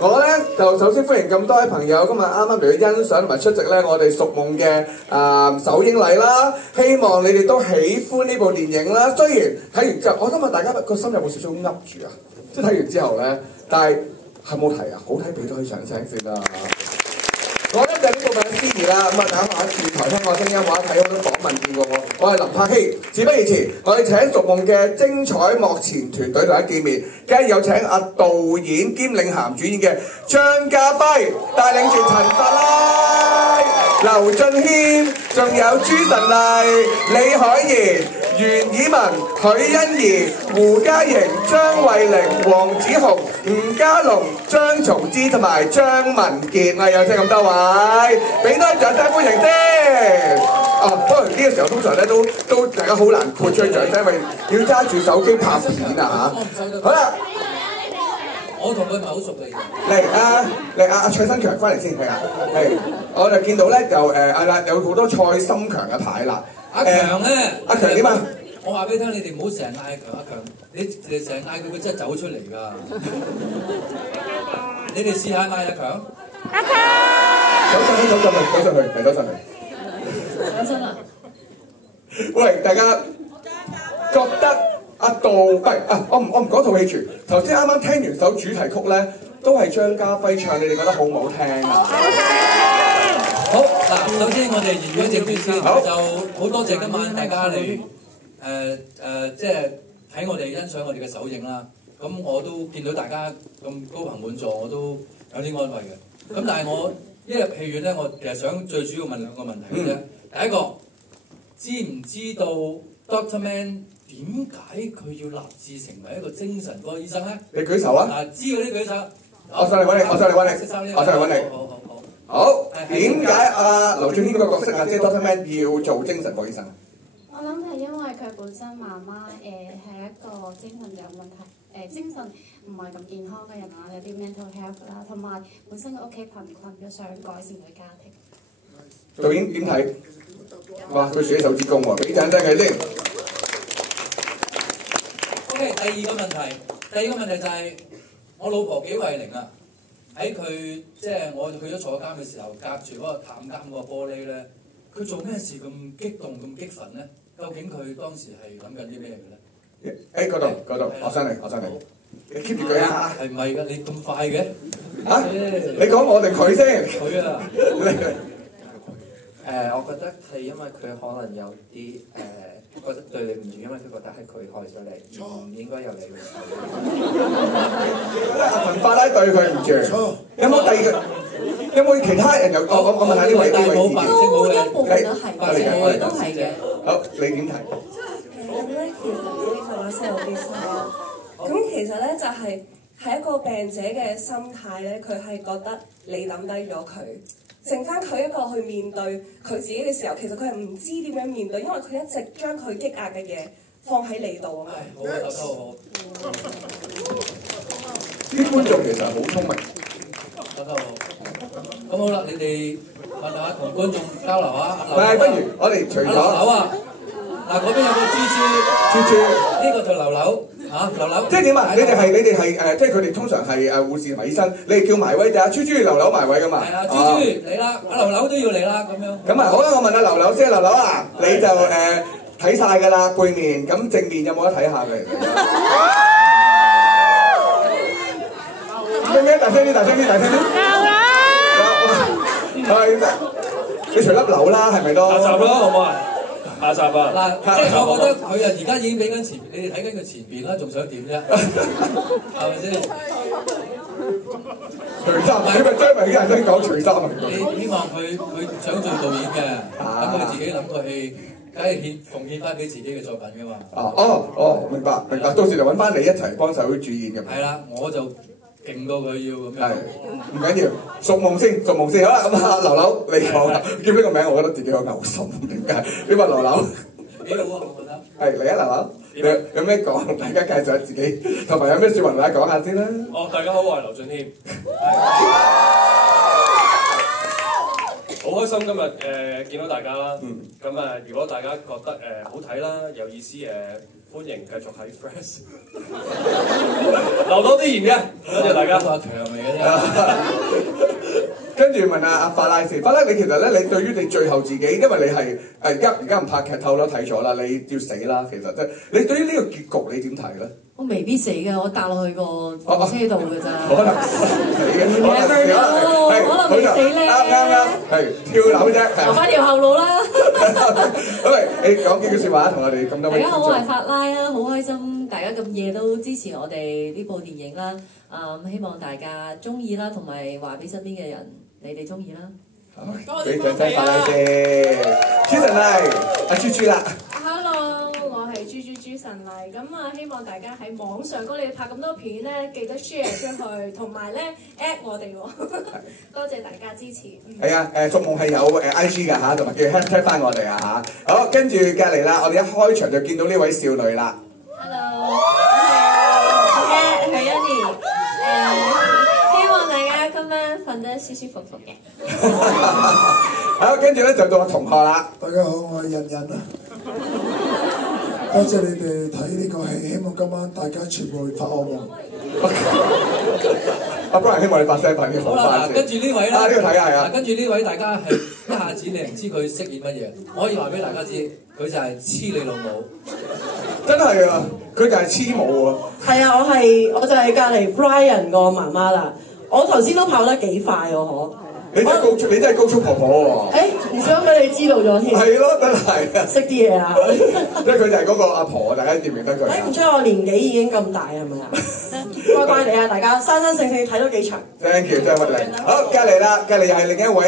我咧就首先歡迎咁多位朋友今日啱啱嚟到欣賞同埋出席咧我哋《蜀夢》嘅首映禮啦，希望你哋都喜歡呢部電影啦。雖然睇完之後，我想問大家個心有冇少少噏住啊？即係睇完之後咧，但係冇睇啊？好睇俾多啲掌聲先啦！我今日呢部分嘅司儀啦，咁啊大家下電台聽我聲音，或者睇好多訪問見過我係林柏希。事不宜遲，我哋請《蜀夢》嘅精彩幕前團隊同大家見面，梗係有請導演兼領銜主演嘅張家輝，帶領住陳法拉、劉俊謙，仲有朱晨麗、李海賢、袁以文、許欣怡、胡嘉瑩、張慧玲、黃子雄、吳家龍、張松之同埋張文傑，我有請咁多位，俾多啲掌聲歡迎先。不過呢個時候通常咧都大家好難撥出掌聲，因為要揸住手機拍片啊嚇。好啦，我同佢唔係好熟嚟嘅。嚟蔡新強翻嚟先，係啊，係，我就見到咧就有好多蔡心強嘅牌啦。阿強咧，阿強點啊？我話俾你聽，你哋唔好成日嗌阿強，你哋成日嗌佢，佢真係走出嚟㗎。你哋試下嗌阿強。阿強。走上去，嚟走上去。講真啦。喂，大家覺得阿杜唔係我唔講套戲住。頭先啱啱聽完首主題曲咧，都係張家輝唱，你哋覺得好唔好聽啊？好聽。好嗱，首先我哋言歸正傳先，就好多謝今晚大家嚟即係睇我哋欣賞我哋嘅首映啦。咁我都見到大家咁高朋滿座，我都有啲安慰嘅。咁但係我一入戲院咧，我其實想最主要問兩個問題嘅啫。第一個，知唔知道 Dr. Man 點解佢要立志成為一個精神科醫生咧？你舉手啊！知嗰啲舉手。我上嚟揾你。好，點解劉俊謙個角色即係 Dr. Man 要做精神科醫生？我諗係因為佢本身媽媽係一個精神有問題，精神唔係咁健康嘅人啊，有啲 mental health 啦，同埋本身個屋企貧困，佢想改善佢家庭。導演點睇？哇！佢寫手指公喎，俾掌聲佢先。OK， 第二個問題就係我老婆紀慧玲啊，喺佢即係我去咗坐監嘅時候，隔住嗰個探監嗰個玻璃咧，佢做咩事咁激動咁激憤咧？究竟佢當時係諗緊啲咩嘅咧？嗰度，我上嚟，你 keep 住佢啊！係唔係㗎？你咁快嘅？你講我定佢先？佢啊！我覺得係因為佢可能有啲覺得對你唔住，因為佢覺得係佢害咗你，唔應該由你去處理。阿陳法拉對佢唔住，有冇第二個？有冇其他人有？我問下呢位意見。都一部分都係，都係嘅。好，你點睇？咁咧，其實呢個話真係有啲嘥。咁其實咧就係一個病者嘅心態咧，佢係覺得你抌低咗佢。剩翻佢一個去面對佢自己嘅時候，其實佢係唔知點樣面對，因為佢一直將佢積壓嘅嘢放喺你度啊嘛。好啊，答得好。啲觀眾其實好聰明。答得好。咁好啦，你哋問下同觀眾交流啊。唔係，不如我哋除咗劉啊，嗱嗰邊有個豬，呢個就劉劉。劉即係點啊？你哋係即係佢哋通常係護士同埋醫生，你哋叫埋位就係豬豬劉劉埋位噶嘛？係啊，豬嚟啦，阿劉劉都要嚟啦，咁樣。咁啊，好啦，我問下劉劉先，劉劉啊，你就睇晒㗎啦，背面咁正面有冇得睇下嘅？咩？大聲啲！係，你除粒劉啦，係咪都？下集啦，好唔好啊？下集啊！嗱，即係我覺得佢啊，而家已經俾緊前，你哋睇緊佢前邊啦，仲想點啫？係咪先？除衫，你咪將埋啲人都講除衫啊！你希望佢想做導演嘅，咁佢自己諗個戲，梗係奉獻翻俾自己嘅作品噶嘛。明白，到時就揾翻你一齊幫手主演嘅。係啦，我就勁到佢要咁樣。唔緊要，蜀夢先，好啦，咁啊，劉劉你講啦，叫呢個名，我覺得自己有牛心，點解？你話劉劉幾好啊，我覺得。係嚟啊，劉劉，你有咩講？大家介紹下自己，同埋有咩説話大家講下先啦。大家好，我係劉俊謙。好開心今日見到大家啦。咁如果大家覺得好睇啦，有意思歡迎繼續喺 Fresh 留多啲言嘅，多謝大家。阿強嚟嘅啫。跟住問阿法拉先，法拉你其實咧，你對於你最後自己，因為你係而家唔拍劇透啦，睇咗啦，你要死啦，其實即係你對於呢個結局你點睇咧？我未必死嘅，我搭落去個火車度嘅咋。可能死嘅，可能未死咧。啱，係跳樓啫。留翻條後路啦。好嚟，你講幾句説話同我哋咁多位。大家好，我係法拉啦，好開心大家咁夜都支持我哋呢部電影啦。希望大家中意啦，同埋話俾身邊嘅人，你哋中意啦。俾掌聲法拉先。朱晨麗，阿豬豬啦。Hello， 我係朱晨麗，咁希望大家喺網上你哋拍咁多片咧，記得 share 出去，同埋咧 at 我哋喎。多謝大家支持。係啊，逐夢係有IG 㗎嚇，同埋叫 hashtag 翻我哋啊嚇。好，跟住隔離啦，我哋一開場就見到呢位少女啦。Hello， 係 Annie。希望大家今晚瞓得舒舒服服嘅。好，跟住咧就到我同學啦。大家好，我係人啊。多謝你哋睇呢個戲，希望今晚大家全部發惡夢。阿 Brian 希望你發聲快啲好啦，跟住呢位咧，呢個睇下係啊。跟住呢位大家係一下子你唔知佢飾演乜嘢，我可以話俾大家知，佢就係黐你老母。真係啊，佢就係黐母啊。係啊，我就係隔離 Brian 個媽媽啦。我頭先都跑得幾快喎，可。你真係高速婆婆喎！唔想俾你知道咗添。係咯，真係啊！識啲嘢啊！因為佢就係嗰個阿婆，大家認唔認得佢？睇唔出我年紀已經咁大係咪啊？乖乖哋啊，大家生生性性睇到幾場。Thank you，真係屈你。好，隔離啦，隔離又係另一位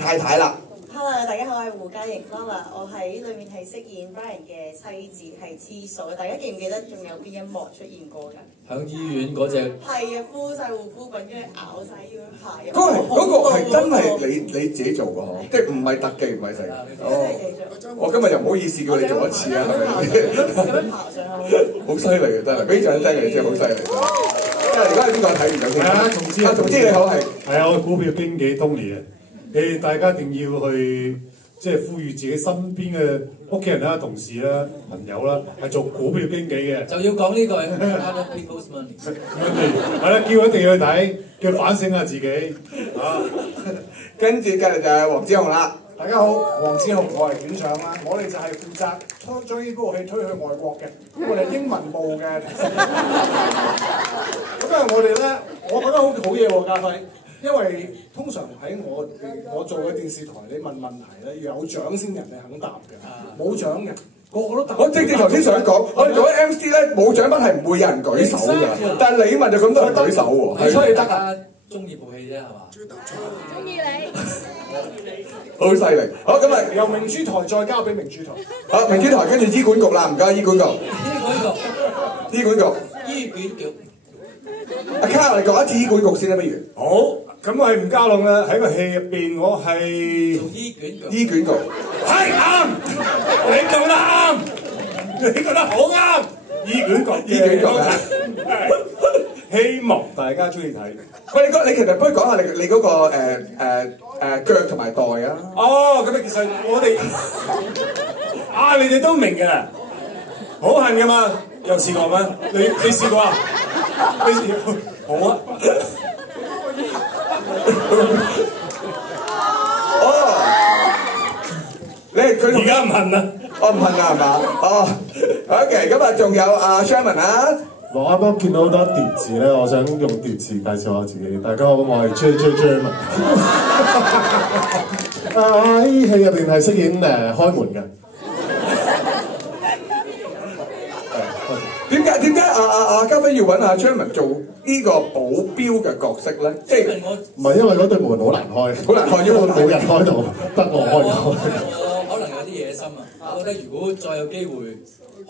太太啦。Hello， 大家好，我係胡嘉瑩 Lola， 我喺裏面係飾演 Brian 嘅妻子，係黐數。大家記唔記得仲有邊一幕出現過㗎？喺醫院嗰隻。係啊，敷晒護膚品，跟住咬晒呢張牌。嗰個係真係你自己做㗎嗬，即係唔係特技唔係成。哦，我今日又唔好意思叫你做一次啊，係咪？咁樣爬上去。好犀利啊，真係！俾掌聲你真係好犀利。而家係邊個睇唔到先？係啊，總之你好係。係啊，我股票經紀 Tony 啊。大家一定要去即係呼籲自己身邊嘅屋企人啦、同事啦、朋友啦，係做股票經紀嘅。就要講呢句 Other people's money。係啦，叫佢一定要去睇，叫佢反省下自己啊。跟住隔離就係黃子雄啦。大家好，黃子雄，我係院長啦。我哋就係負責將呢部戲推去外國嘅，我哋英文部嘅。咁啊，我哋咧，我覺得好嘢喎，家輝。因為通常喺我做嘅電視台，你問問題咧要有獎先人哋肯答嘅，冇獎嘅個個都答。我正頭先想講，我哋做咗 MC 咧冇獎品係唔會有人舉手㗎，但係你問就咁多人舉手喎，所以得啊。中意部戲啫係嘛？中意你。好犀利！好咁啊，由明珠台再交俾明珠台。好，明珠台跟住醫管局啦，唔該醫管局。醫管局。阿卡，我哋講一次醫管局先啦，不如。好，咁我係吳家龍啦，喺個戲入邊我係做醫卷局。醫卷局。係啱，你做得啱，你覺得好啱。醫卷局，醫卷局啊！希望大家中意睇。喂，你其實不如講下你嗰個腳同埋袋啊。哦，咁其實我哋你哋都明嘅，好恨㗎嘛，有試過咩？你試過啊？你試過？好啊。佢而家唔恨啦，我唔恨啦係嘛？哦 ，OK， 咁啊仲有阿 Sherman 啊。我啱啱見到好多疊字咧，我想用疊字介紹下自己。大家好，我係 Jerman。喺戲入邊係飾演開門嘅。點解嘉輝要揾阿 Jerman 做呢個保鏢嘅角色咧？即係唔係因為嗰對門好難開，好難開，因為冇人開到，得我開到。我可能有啲野心啊！我覺得如果再有機會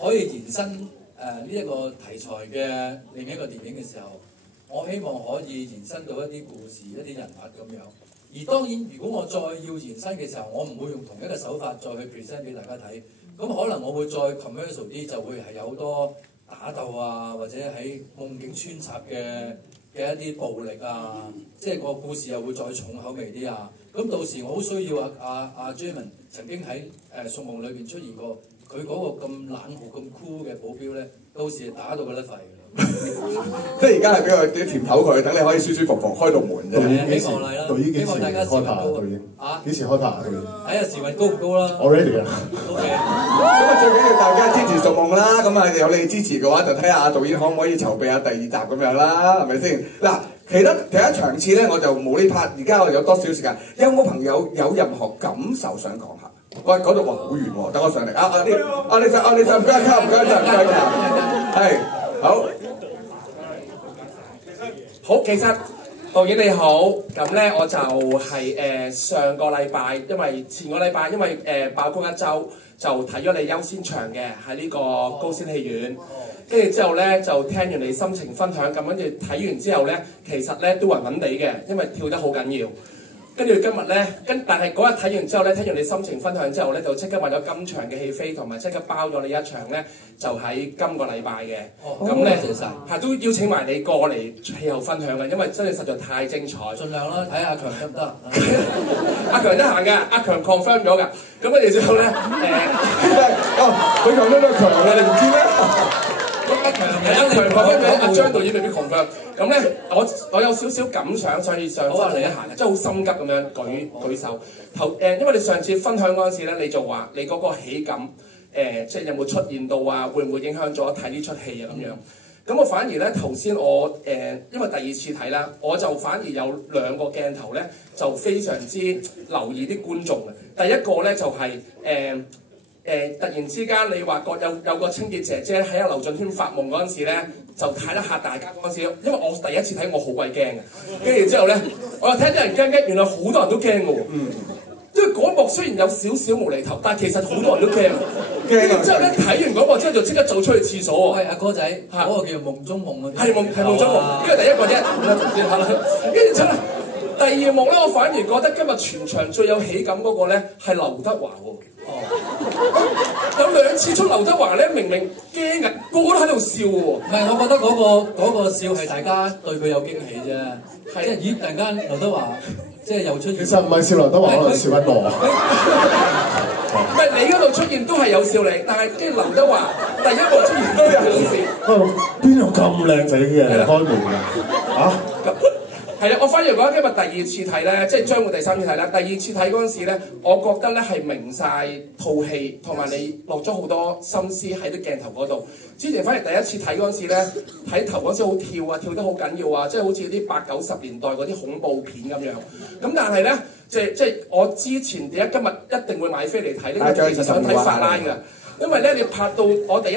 可以延伸呢一個題材嘅另一個電影嘅時候，我希望可以延伸到一啲故事、一啲人物咁樣。而當然，如果我再要延伸嘅時候，我唔會用同一個手法再去 present 俾大家睇。咁可能我會再 commercial 啲，就會係有好多打鬥啊，或者喺夢境穿插嘅一啲暴力啊，即係個故事又會再重口味啲啊。咁到時我好需要阿 Jerman 曾經喺《蜀夢》裏邊出現過佢嗰個咁冷酷、咁酷嘅保鏢咧，到時打到佢甩肺㗎啦。即係而家係俾佢啲甜頭佢，等你可以舒舒服服開道門啫。希望嚟啦，希望大家時運高啊！幾時開拍啊？導演睇下時運高唔高啦。我 ready 啊。OK。咁啊，最緊要大家支持熟夢啦。咁啊，有你支持嘅話，就睇下導演可唔可以籌備下第二集咁樣啦，係咪先？嗱，其他場次咧，我就冇呢 part。而家我哋有多少時間？有冇朋友有任何感受想講下？喂，嗰度話好遠喎，等我上嚟。你上唔該卡，唔該卡，唔該卡。係，好。好，其實導演你好，咁咧我就係上個禮拜，因為前個禮拜因為爆谷一周就睇咗你優先場嘅喺呢個高先戲院，跟住之後咧就聽完你心情分享，咁跟住睇完之後咧，其實咧都暈暈地嘅，因為跳得好緊要。跟住今日咧，但係嗰日睇完之後咧，聽完你心情分享之後咧，就即刻買咗今場嘅戲飛，同埋即刻包咗你一場咧，就喺今個禮拜嘅。咁咧係都邀請埋你過嚟戲後分享嘅，因為真係實在太精彩。盡量啦，睇下阿強得唔得？阿強得閒㗎，阿強 confirm 咗㗎。咁跟住之後咧，佢強得都強嘅，你唔知咩？阿強 confirm 咗，阿張導演未必 confirm。咁咧，我有少少感想，所以想分享一下嘅，真係好心急咁樣舉手。因為你上次分享嗰陣時咧，你就話你嗰個喜感即係有冇出現到啊？會唔會影響咗睇呢出戲啊？咁樣。咁我反而咧頭先我因為第二次睇啦，我就反而有兩個鏡頭咧，就非常之留意啲觀眾嘅。第一個咧就係突然之間你話有個清潔姐姐喺阿劉俊謙發夢嗰陣時咧，就睇得嚇大家嗰陣時，因為我第一次睇我好鬼驚嘅，跟住之後咧，我又聽啲人驚，原來好多人都驚嘅喎。因為嗰幕雖然有少少無厘頭，但係其實好多人都驚。跟住之後咧，睇完嗰幕之後就即刻走出去廁所喎。喂，阿哥仔，嗰個叫夢中夢啊。係夢中夢，呢個第一個啫。跟住之後咧，第二幕咧，我反而覺得今日全場最有喜感嗰個咧係劉德華喎。有兩次出劉德華咧，明明驚嘅，個個都喺度笑喎。唔係，我覺得嗰個笑係大家對佢有驚喜啫。係即係咦，突然間劉德華即係又出現。其實唔係笑劉德華，可能笑緊我。唔係你嗰度出現都係有笑你，但係跟住劉德華第一幕出現都有笑。邊有咁靚仔嘅開門㗎？嚇？係啦，我反而覺得今日第二次睇咧，即係將會第三次睇啦。第二次睇嗰陣時咧，我覺得咧係明晒套戲，同埋你落咗好多心思喺啲鏡頭嗰度。之前反而第一次睇嗰陣時咧，睇頭嗰陣時好跳啊，跳得好緊要啊，即係好似啲80-90年代嗰啲恐怖片咁樣。咁但係咧，即係我之前點解今日一定會買飛嚟睇呢？其實想睇法拉㗎。因為咧，你拍到我嗰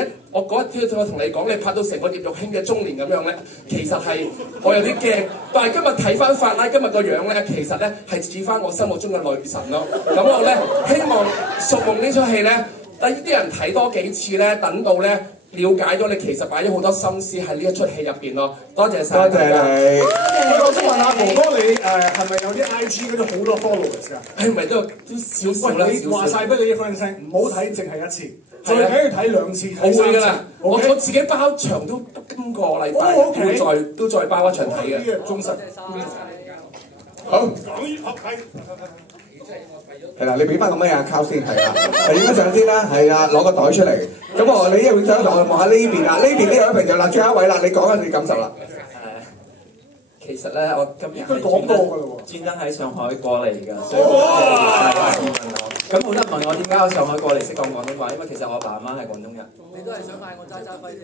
一朝我同你講，你拍到成個葉玉卿嘅中年咁樣咧，其實係我有啲驚。但係今日睇翻法拉今日個樣咧，其實咧係似翻我心目中嘅女神咯。咁我咧希望《熟夢》呢出戲咧，等啲人睇多幾次咧，等到咧了解咗你其實擺咗好多心思喺呢一出戲入邊咯。多謝晒，多謝你。我想問下哥哥，你係咪有啲 IG 嗰啲好多 followers 㗎？咪都少少啦。你話晒俾你啲 friend 聽，唔好睇淨係一次。再睇要睇兩次，我會㗎啦。我自己包場都今個禮拜都再包一場睇嘅。呢個忠實。好。係啦，你俾翻個咪啊靠先，係啦，影咗相先啦，係啦，攞個袋出嚟。咁你一會想我望下呢邊啊，呢邊呢位朋友啦，最後一位啦，你講下你感受啦。其實咧，我今日係專登喺上海過嚟㗎，所以咁好多人問我點解我上海過嚟識講廣東話，因為其實我阿爸阿媽係廣東人。你都係想買我揸費啫。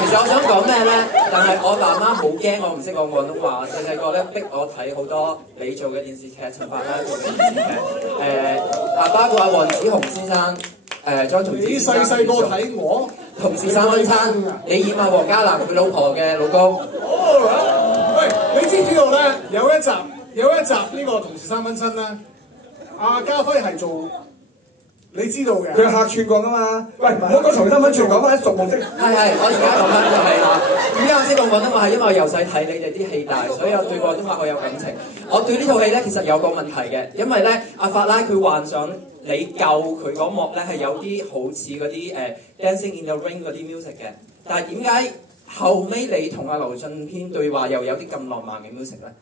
其實我想講咩咧？但係我爸媽好驚我唔識講廣東話，細細個咧逼我睇好多你做嘅電視劇、陳法拉做嘅電視劇，包括阿黃子雄先生。張松之你細個睇我同事三分餐，你演阿黃嘉楠佢老婆嘅老公。喂，你知唔知道咧？有一集呢個同事三分親咧，阿家輝係做，你知道嘅。佢客串過㗎嘛？喂，唔好講同三分串，講翻熟夢先。係，我而家講翻就係啦。點解我識講廣東話？係因為我由細睇你哋啲戲大，所以我對廣東話我有感情。我對呢套戲咧其實有個問題嘅，因為咧阿法拉佢幻想。你救佢嗰幕咧係有啲好似嗰啲Dancing in the Rain 嗰啲 music 嘅，但係點解後尾你同阿劉俊謙對話又有啲咁浪漫嘅 music 咧？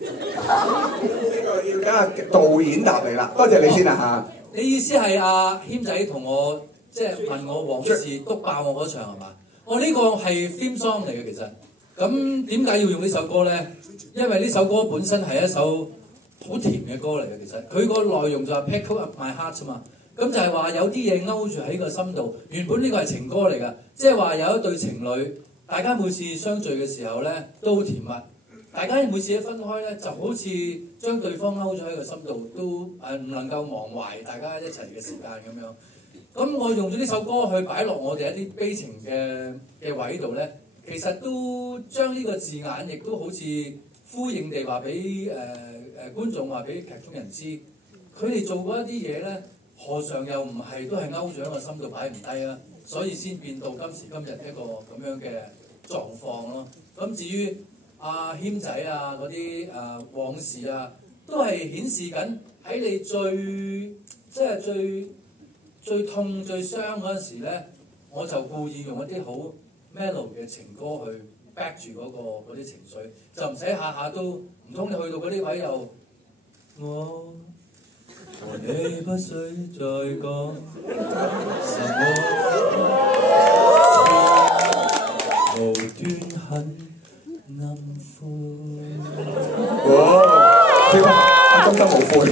呢個要等導演答你啦，多謝你先啦嚇。你意思係阿謙仔同我即係問我往事篤爆我嗰場係嘛？我呢個係 theme song 嚟嘅其實。咁點解要用呢首歌咧？因為呢首歌本身係一首好甜嘅歌嚟嘅，其實佢個內容就係 Pick Up My Heart 啫嘛。咁就係話有啲嘢勾住喺個心度。原本呢個係情歌嚟㗎，即係話有一對情侶，大家每次相聚嘅時候咧都好甜蜜。大家每次一分開咧，就好似將對方勾咗喺個心度，都唔能夠忘懷大家一齊嘅時間咁樣。咁我用咗呢首歌去擺落我哋一啲悲情嘅位度咧，其實都將呢個字眼亦都好似呼應地話俾觀眾話俾劇中人知，佢哋做過一啲嘢咧，何嘗又唔係都係勾咗喺個心度擺唔低啊？所以先變到今時今日一個咁樣嘅狀況咯。咁至於阿謙仔啊嗰啲往事啊，都係顯示緊喺你最痛最傷嗰陣時咧，我就故意用一啲好 mellow 嘅情歌去 back 住嗰啲情緒，就唔使下下都唔通你去到嗰啲位又我和你不需再講什麼無端很暗灰。哇！希望阿今生無悔。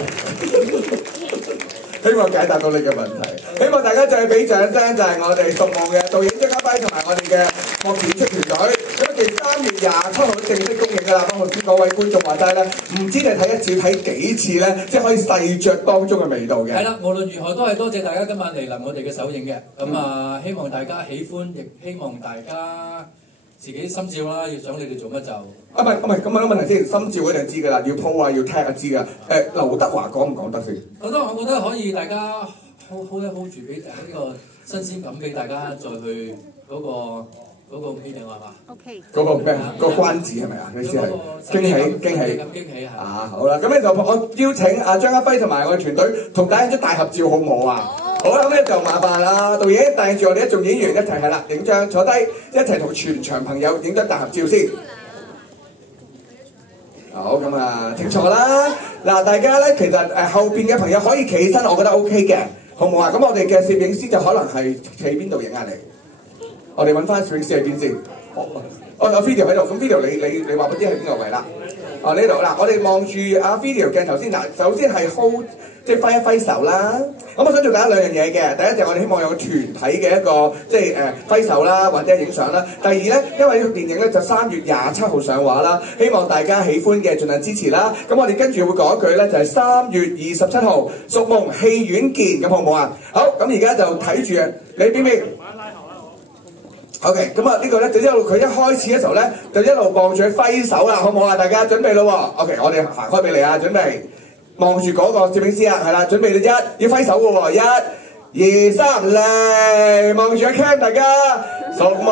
希望解答到你嘅問題，希望大家再俾掌聲，就係我哋屬夢嘅導演張家輝同埋我哋嘅幕前演出團隊。咁其實3月27號正式公映㗎啦。咁頭先嗰位觀眾話齋咧，唔知你睇一次睇幾次咧，即係可以細嚼當中嘅味道嘅。係啦，無論如何都係多謝大家今晚嚟臨我哋嘅首映嘅。咁希望大家喜歡，亦希望大家自己心照啦。要想你哋做乜就唔係，咁問個問題先，心照嗰陣知㗎啦，要 po 啊，要 tag 啊知㗎。劉德華講唔講得先？劉德華我覺得可以，大家 hold 住俾呢個新鮮感俾大家，再去嗰個咩名係嘛 ？OK。嗰個咩？嗰個關子係咪啊？你先係驚喜啊！好啦，咁咧就我邀請阿張家輝同埋我哋團隊同大家影張大合照，好唔好啊？好啦，咁咧就麻煩啦，導演帶住我哋一眾演員一齊係啦，影張坐低，一齊同全場朋友影張大合照先。好，咁啊，請坐啦。嗱，大家咧其實後邊嘅朋友可以企起身，我覺得 OK 嘅，好唔好啊？咁我哋嘅攝影師就可能係企邊度影啊？我哋揾翻攝影師喺邊先。有 video 喺度，咁 video 你話嗰啲係邊個位啦？呢度嗱，我哋望住阿 video 鏡頭先嗱，首先係 hold 即係揮一揮手啦。咁我想做大家兩樣嘢嘅，第一就係我哋希望有個團體嘅一個即係揮手啦，或者影相啦。第二咧，因為呢套電影咧就3月27號上畫啦，希望大家喜歡嘅盡量支持啦。咁我哋跟住會講一句咧，就係3月27號屬夢戲院見，咁好唔好啊？好，咁而家就睇住你邊邊。OK， 咁呢個咧就一路佢一開始嘅時候咧，就一路望住佢揮手啦，好唔好啊？大家準備咯喎 ，OK， 我哋行開俾你啊，準備望住嗰個攝影師啊，係啦，準備到要揮手嘅喎，1、2、3，嚟望住個 cam， 大家屬夢。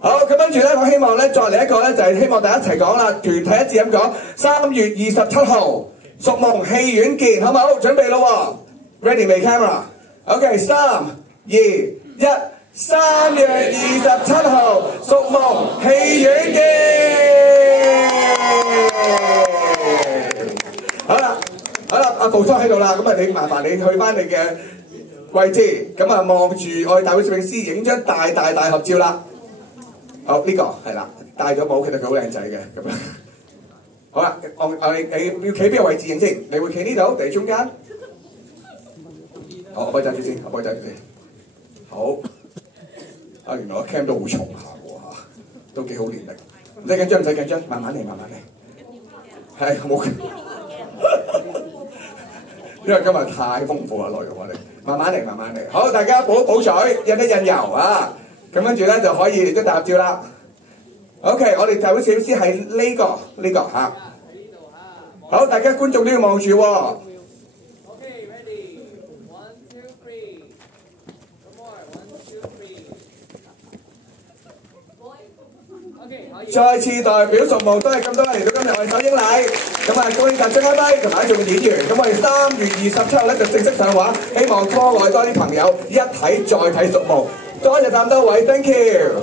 好，咁跟住咧，我希望咧再嚟一個咧，就係希望大家一齊講啦，團體一致咁講，3月27號屬夢戲院見，好唔好？準備咯喎 ，ready 未 camera？OK， 3、2、1， 3月27號屬夢戲院見。好啦，阿馮叔喺度啦，咁啊你麻煩你去翻你嘅位置，咁啊望住我哋大會攝影師影張大合照啦。好，呢個係啦，戴咗帽，其實佢好靚仔嘅咁樣。好啦，你要企邊個位置影先？你會企呢度定係中間？好，我幫你揸住先，好。原來個 cam 都好重下喎，都幾好練力。唔使緊張，慢慢嚟。係冇。因為今日太豐富啦內容，我哋慢慢嚟。好，大家補水，印油啊！咁跟住咧就可以一大合照啦。OK， 我哋大會攝影師係呢個嚇。好，大家觀眾都要望住喎。再次代表屬夢，都係咁多位嚟到今日我哋首映禮，咁啊恭喜曬張家輝同埋一眾嘅演員，咁我哋3月27號咧就正式上畫，希望 call 我哋多啲朋友一睇再睇屬夢，多謝咁多位 ，thank you。